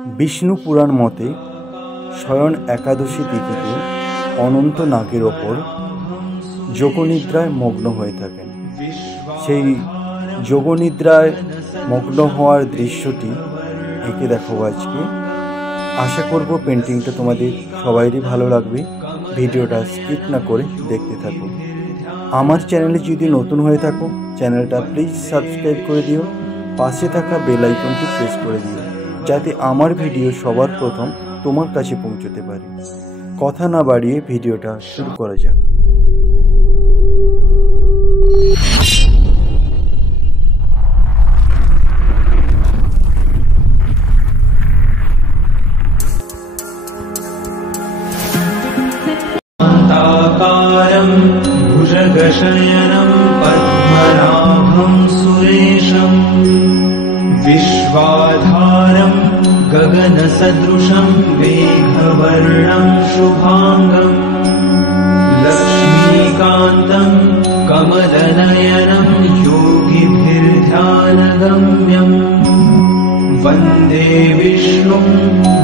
विष्णु पुराण मते शयन एकादशी तिथिते अनंत नागेर ओपर योगनिद्राय मग्न हये थाकेन। सेई योगनिद्राय मग्न हওয়ার दृश्यटी एঁকে देखाबो आजके। आशा करब पेंटिंगटा तोमादेर सबाइरই भालो लागबे। भिडियोटा स्किप ना करे देखते थाको। आमार चैनेले यदि नतून हये थाको चैनेलटा प्लिज सबस्क्राइब करे दिओ। पाशे थाका बेल आइकनटी प्रेस करे दिओ जाते आमार भिडियो सबार प्रथम तोमार काछे पौंछते पारे। कथा ना बाड़िए भिडियोटा शुरू करा जाक। भुजगशयनं पद्मनाभं सुरेशं विश्वाधारं गगनसदृशं मेघवर्णं शुभांगं लक्ष्मीकान्तं कमलनयनं योगिभिर्ध्यानगम्यं वन्दे विष्णुं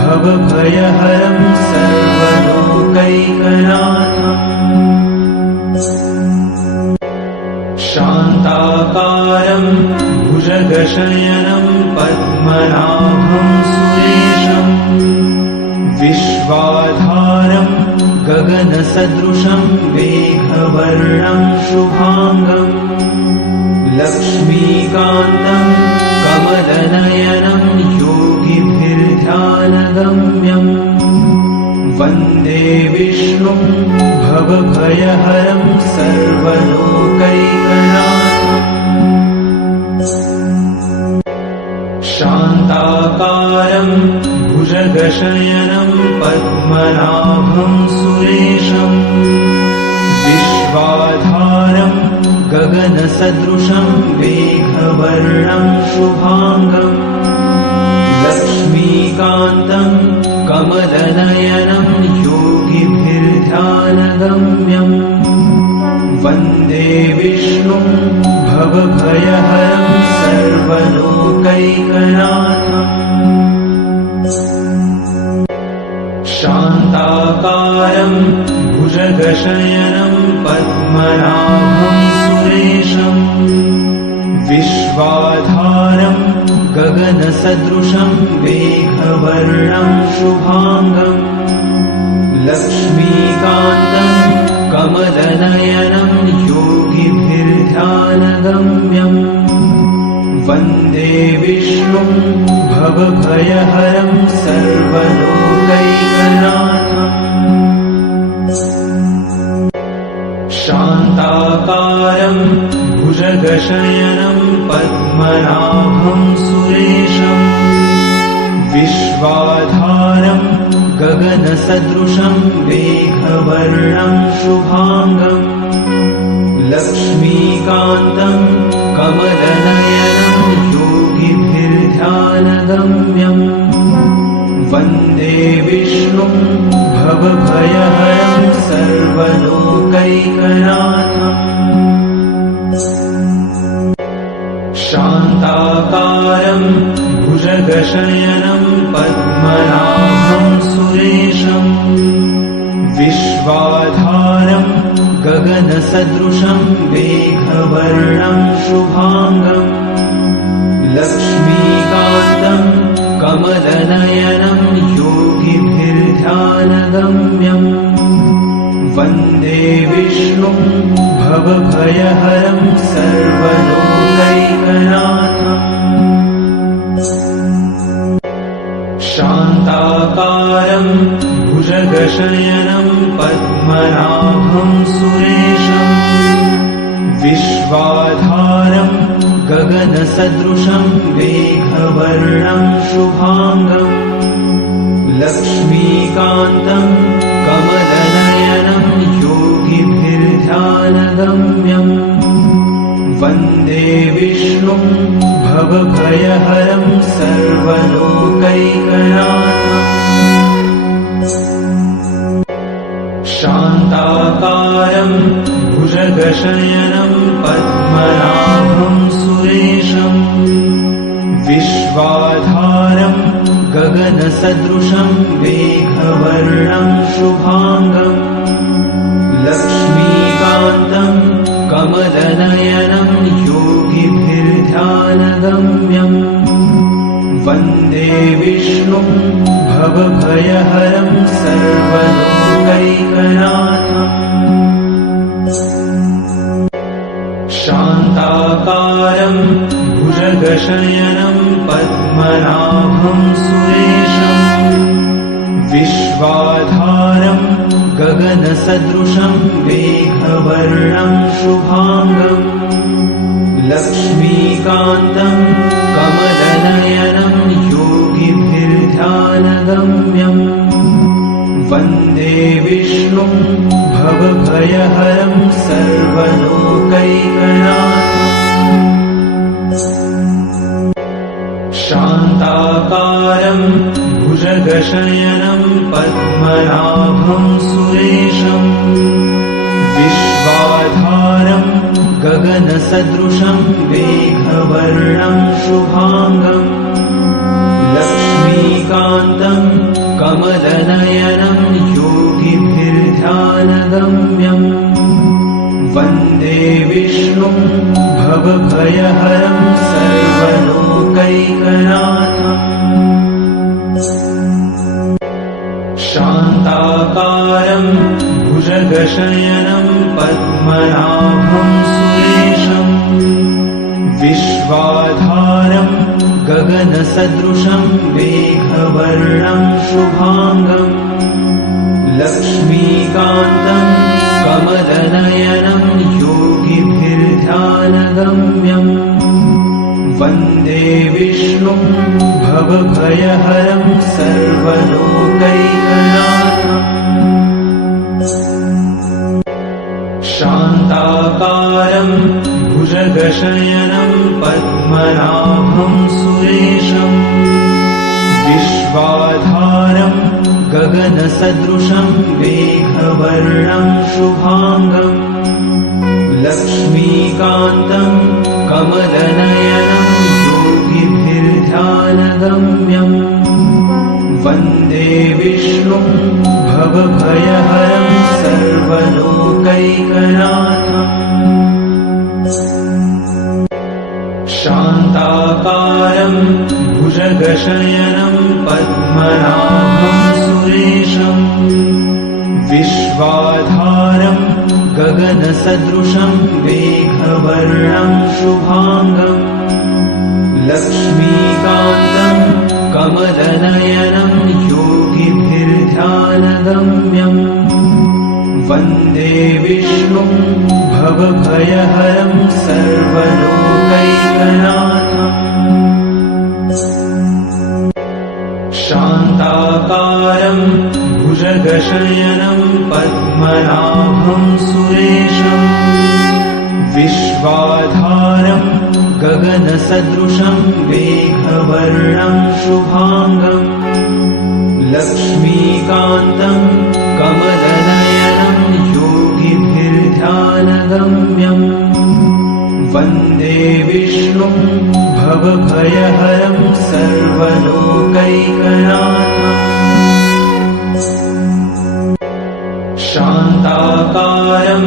भवभयहरं सर्वलोकैकनाथम्। शान्ताकारं भुजगशयनं पद्मनाभं सुरेशं विश्वाधारं गगनसदृशं मेघवर्णं शुभांगं लक्ष्मीकान्तं कमलनयनं योगिभिर्ध्यानगम्यं वन्दे विष्णुं भवभयहरं सर्वलोकैकनाथम्। शान्ताकारं भुजगशयनं पद्मनाभं सुरेशं विश्वाधारं गगनसदृशं मेघवर्णं शुभांगं लक्ष्मीकान्तं कमलनयनं योगिभिर्ध्यानगम्यं वन्दे विष्णुं भवभयहरं सर्वलोकैकनाथम्। शान्ताकारं भुजगशयनं पद्मनाभं सुरेशं विश्वाधारं गगनसदृशं मेघवर्णं शुभांगं लक्ष्मीकान्तं कमलनयनं योगिभिर्ध्यानगम्यं वन्दे विष्णुं भवभयहरं सर्वलोकैकनाथम्। शान्ताकारं भुजगशयनं पद्मनाभं सुरेशं विश्वाधारं गगनसदृशं मेघवर्णं शुभांगं लक्ष्मीकान्तं कमलनयनं योगिभिर्ध्यानगम्यं वन्दे विष्णुं भवभयहरं सर्वलोकैकनाथम्। शान्ताकारं भुजगशयनं पद्मनाभं सुरेशं विश्वाधारं गगनसदृशं मेघवर्णं शुभांगं लक्ष्मीकान्तं कमलनयनं योगिभिर्ध्यानगम्यं वन्दे विष्णुं भवभयहरं सर्वलोकैकनाथम्। शान्ताकारं भुजगशयनं पद्मनाभं सुरेशं विश्वाधारं गगनसदृशं मेघवर्णं शुभांगं लक्ष्मीकान्तं कमलनयनं योगिभिर्ध्यानगम्यं वन्दे विष्णुं भवभयहरं सर्वलोकैकनाथम्। शान्ताकारं भुजगशयनं पद्मनाभं सुरेशं विश्वाधारं गगन गगनसदृशं मेघवर्णं शुभाङ्गम् लक्ष्मीकान्तं कमलनयनं योगिभिर्ध्यानगम्यम् वन्दे विष्णुं भवभयहरं सर्वलोकैकनाथम् शान्ताकारं भुजगशयनं पद्मनाभं सुरेशम् विश्वाधारं गगनसदृशं मेघवर्णं शुभाङ्गम् लक्ष्मीकान्तं कमलनयनं योगिभिर्ध्यानगम्यम् वन्दे विष्णुं भवभयहरं सर्वलोकैकनाथम् शान्ताकारं भुजगशयनं पद्मनाभं सुरेशम् विश्वाधारं गगनसदृशं मेघवर्णं शुभाङ्गम् लक्ष्मीकान्तं कमलनयनं योगिभिर्ध्यानगम्यम् वन्दे विष्णुं भवभयहरं सर्वलोकैकनाथम् शान्ताकारं भुजगशयनं पद्मनाभं सुरेशम् विश्वाधारं गगनसदृशं मेघवर्णं शुभाङ्गम् लक्ष्मीकान्तं कमलनयनं योगिभिर्ध्यानगम्यम् वन्दे विष्णुं भवभयहरं सर्वलोकैकनाथम् शान्ताकारं भुजगशयनं पद्मनाभं सुरेशम् विश्वाधारं गगनसदृशं मेघवर्णं शुभाङ्गम् लक्ष्मीकान्तं कमलनयनं योगिभिर्ध्यानगम्यम् वन्दे विष्णुं भवभयहरं सर्वलोकैकनाथम् शान्ताकारं भुजगशयनं पद्मनाभं सुरेशम् विश्वाधारं गगनसदृशं मेघवर्णं शुभाङ्गम् लक्ष्मीकान्तं कमलनयनं योगिभिर्ध्यानगम्यम् वन्दे विष्णुं भवभयहरं सर्वलोकैकनाथम् शान्ताकारं भुजगशयनं पद्मनाभं सुरेशम् विश्वाधारं गगनसदृशं मेघवर्णं शुभाङ्गम् लक्ष्मीकान्तं कमलनयनं योगिभिर्ध्यानगम्यम् वन्दे विष्णुं भवभयहरं सर्वलोकैकनाथम् शान्ताकारं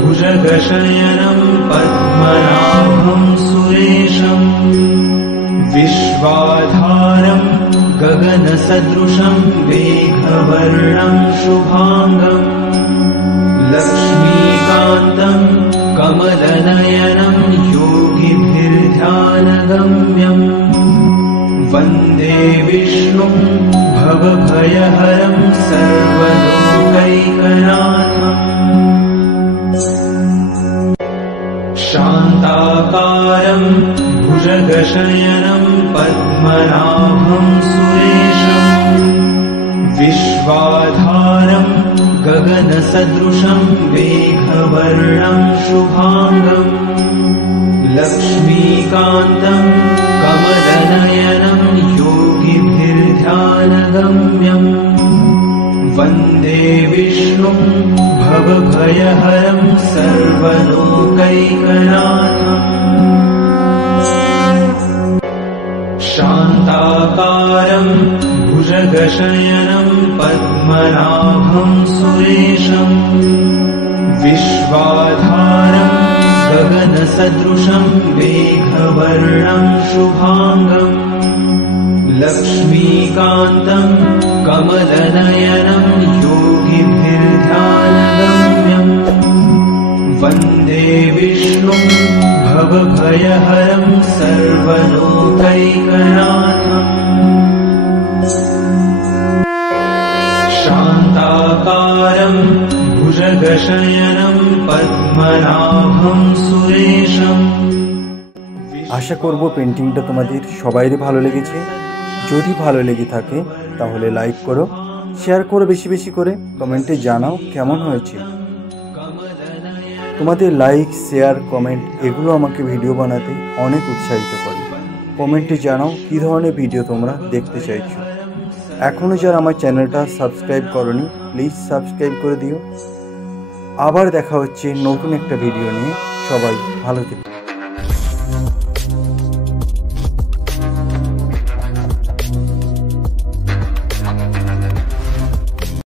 भुजगशयनं पद्मनाभं सुरेशम् विश्वाधारं गगनसदृशं मेघवर्णं शुभाङ्गम् लक्ष्मीकान्तं कमलनयनं योगिभिर्ध्यानगम्यम् वन्दे विष्णुं भवभयहरं सर्वलोकैकनाथम् शान्ताकारं भुजगशयनं पद्मनाभं सुरेशम् विश्वाधारं गगनसदृशं मेघवर्णं शुभाङ्गम् लक्ष्मीकान्तं कमलनयनं योगिभिर्ध्यानगम्यम् वन्दे विष्णुं भवभयहरं सर्वलोकैकनाथम् शान्ताकारं भुजगशयनं पद्मनाभं सुरेशम् विश्वाधारं गगनसदृशं मेघवर्णं शुभाङ्गम् लक्ष्मीकान्तं कमलनयनं योगिभिर्ध्यानगम्यम् वन्दे विष्णुं भवभयहरं सर्वलोकैकनाथम् शान्ताकारं भुजगशयनं पद्मनाभं सुरेशम्। আশা করব পেন্টিংটা তোমাদের সবাইরই ভালো লেগেছে। যদি ভালো লেগে থাকে তাহলে লাইক করো, শেয়ার করো বেশি বেশি করে, কমেন্টে জানাও কেমন হয়েছে। তোমাদের লাইক, শেয়ার, কমেন্ট এগুলো আমাকে ভিডিও বানাতে অনেক উৎসাহিত করে। কমেন্টে জানাও কী ধরনের ভিডিও তোমরা দেখতে চাইছো। এখনও যারা আমার চ্যানেলটা সাবস্ক্রাইব করোনি প্লিজ সাবস্ক্রাইব করে দিও। আবার দেখা হচ্ছে নতুন একটা ভিডিও নিয়ে। সবাই ভালো থেকো।